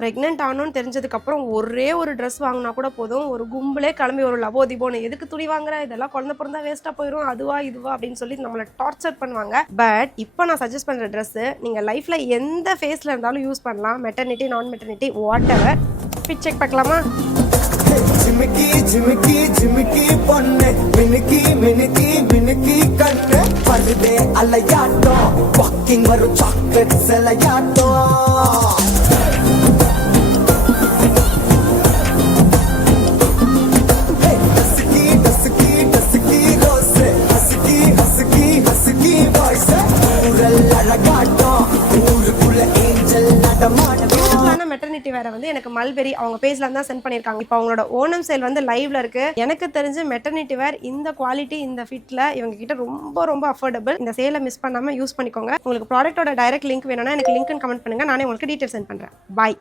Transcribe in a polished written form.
Pregnant ஆகணும்னு தெரிஞ்சதுக்கப்புறம் ஒரே ஒரு ட்ரெஸ் வாங்கினா கூட போதும், ஒரு கும்பலே கிளம்பி ஒரு லவோதிபோன்னு எதுக்கு துணி வாங்குற, இதெல்லாம் குழந்தை பிறந்தா வேஸ்ட்டாக போயிடும், அதுவா இதுவா அப்படின்னு சொல்லி நம்மளை டார்ச்சர் பண்ணுவாங்க. பட் இப்போ நான் சஜஸ்ட் பண்ணுற ட்ரெஸ்ஸு நீங்கள் லைஃப்பில் எந்த ஃபேஸில் இருந்தாலும் யூஸ் பண்ணலாம். மெட்டர்னிட்டி, நான் maternity, what ever. Fit check பார்க்கலாமா? ஜிமிக்கி ஜிமிக்கி ஜிமிக்கி பொண்ணு, மினுக்கி மினுக்கி மினுக்கி கண்ணு, வருதே அலையாட்டம், வாக்கிங் வரும் சாக்லேட் செலையாட்டம். மெட்டர்னிட்டி வேற வந்து எனக்கு மல்பெரி அவங்க பேஜ்ல தான் சென்ட் பண்ணிருக்காங்க. இப்போ அவங்களோட ஓணம் சேல் வந்து லைவ்ல இருக்கு. எனக்கு தெரிஞ்சு மெட்டர்னிட்டி வேர் இந்த குவாலிட்டி இந்த ஃபிட்ல இவங்க கிட்ட ரொம்ப ரொம்ப அஃபோர்டபுள். இந்த சேலை மிஸ் பண்ணாம யூஸ் பண்ணிக்கோங்க. உங்களுக்கு ப்ராடக்ட்டோட டைரக்ட் லிங்க் வேணும்னா எனக்கு லிங்க் கமெண்ட் பண்ணுங்க, நானே உங்களுக்கு டீடைல் சென்ட் பண்றேன். பாய்.